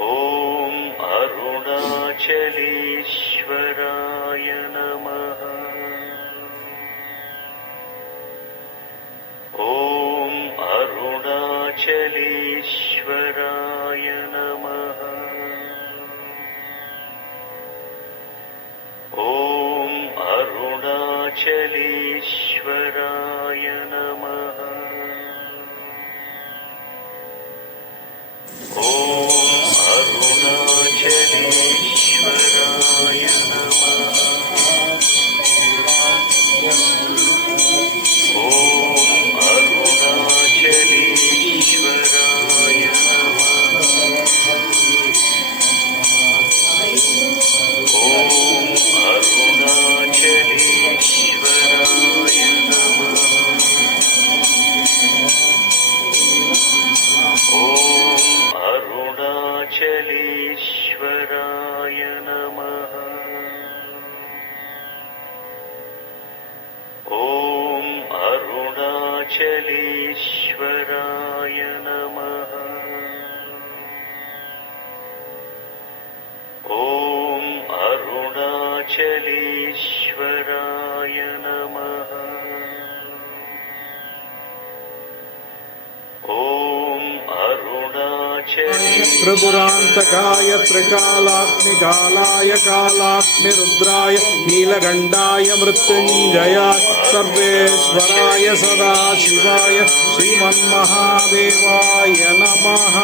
ॐ अरुणाचलेश्वराय नमः। ॐ अरुणाचलेश्वराय नमः। ॐ अरुणाचलेश्वराय नमः। ॐ अरुणाचलेश्वराय नमः। ॐ अरुणाचलेश्वराय नमः। ॐ अरुणाचलेश्वराय नमः। ॐ अरुणाचलेश्वराय नमः। ॐ अरुणाचलेश्वराय नमः। ॐ अरुणाचलेश्वराय नमः। ॐ त्रिपुरान्तकाय त्रिकालाग्निकालाय कालाग्निरुद्राय नीलकण्ठाय मृत्युञ्जयाय सर्वेश्वराय सदाशिवाय श्रीमन्महादेवाय नमः।